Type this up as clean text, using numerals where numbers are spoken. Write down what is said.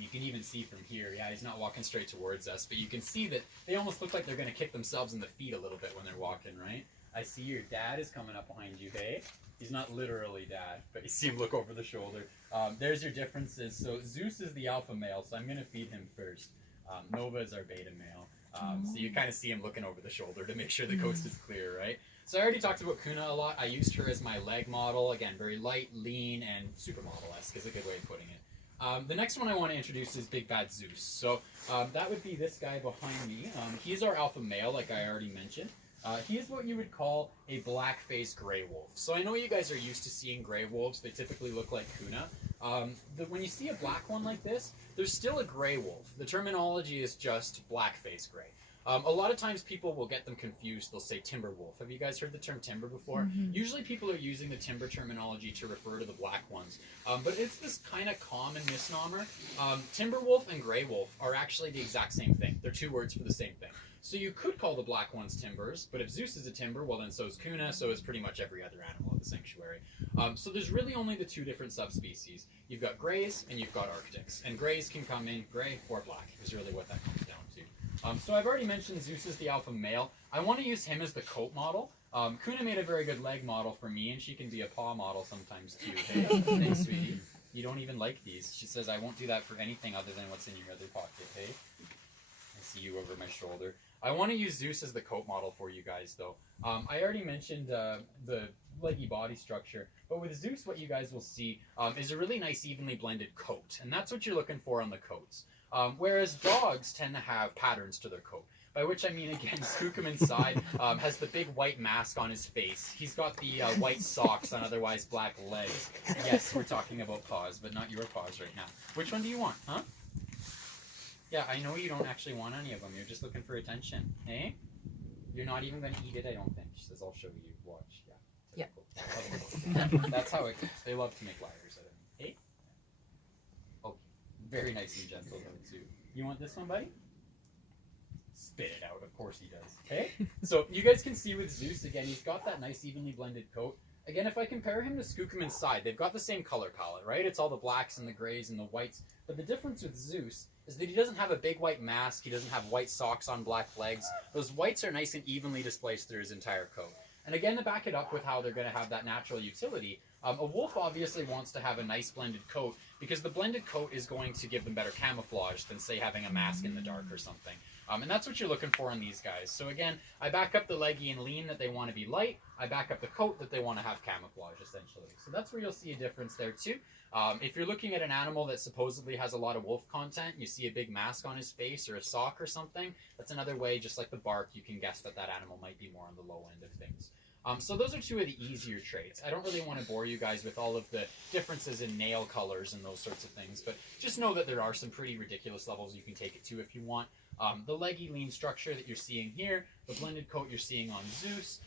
You can even see from here, yeah, he's not walking straight towards us, but you can see that they almost look like they're going to kick themselves in the feet a little bit when they're walking, right? I see your dad is coming up behind you, hey? He's not literally dad, but you see him look over the shoulder. There's your differences. So Zeus is the alpha male, so I'm going to feed him first. Nova is our beta male. So you kind of see him looking over the shoulder to make sure the coast is clear, right? So I already talked about Kuna a lot. I used her as my leg model. Again, very light, lean, and supermodel-esque is a good way of putting it. The next one I want to introduce is Big Bad Zeus. So that would be this guy behind me. He's our alpha male, like I already mentioned. He is what you would call a black-faced gray wolf. So I know you guys are used to seeing gray wolves. They typically look like Kuna. When you see a black one like this, there's still a gray wolf. The terminology is just black-faced gray. A lot of times people will get them confused. They'll say timber wolf. Have you guys heard the term timber before? Mm-hmm. Usually people are using the timber terminology to refer to the black ones. But it's this kind of common misnomer. Timber wolf and gray wolf are actually the exact same thing. They're two words for the same thing. So you could call the black ones timbers, but if Zeus is a timber, well then so is Kuna, so is pretty much every other animal of the sanctuary. So there's really only the two different subspecies. You've got grays and you've got arctics. And grays can come in gray or black is really what that comes down to. So I've already mentioned Zeus is the alpha male. I want to use him as the coat model. Kuna made a very good leg model for me, and she can be a paw model sometimes too. Hey, thanks, sweetie. You don't even like these. She says, I won't do that for anything other than what's in your other pocket, hey? I see you over my shoulder. I want to use Zeus as the coat model for you guys, though. I already mentioned the leggy body structure, but with Zeus, what you guys will see is a really nice, evenly blended coat, and that's what you're looking for on the coats. Whereas dogs tend to have patterns to their coat, by which I mean, again, Skookum inside has the big white mask on his face. He's got the white socks on otherwise black legs. Yes, we're talking about paws, but not your paws right now. Which one do you want, huh? Yeah, I know you don't actually want any of them. You're just looking for attention, eh? You're not even going to eat it, I don't think. She says, I'll show you. Watch. Yeah. Yeah. That's how it goes. They love to make liars out of me. Hey? Oh, very nice and gentle, though, too. You want this one, buddy? Spit it out. Of course he does. Okay? So you guys can see with Zeus, again, he's got that nice, evenly blended coat. Again, if I compare him to Skookum inside, they've got the same color palette, right? It's all the blacks and the grays and the whites. But the difference with Zeus is that he doesn't have a big white mask. He doesn't have white socks on black legs. Those whites are nice and evenly displaced through his entire coat. And again, to back it up with how they're going to have that natural utility, a wolf obviously wants to have a nice blended coat because the blended coat is going to give them better camouflage than, say, having a mask in the dark or something. And that's what you're looking for in these guys. So again, I back up the leggy and lean that they want to be light. I back up the coat that they want to have camouflage, essentially. So that's where you'll see a difference there, too. If you're looking at an animal that supposedly has a lot of wolf content, you see a big mask on his face or a sock or something, that's another way, just like the bark, you can guess that that animal might be more on the low end of things. So those are two of the easier traits. I don't really want to bore you guys with all of the differences in nail colors and those sorts of things, but just know that there are some pretty ridiculous levels you can take it to if you want. The leggy lean structure that you're seeing here, the blended coat you're seeing on Zeus,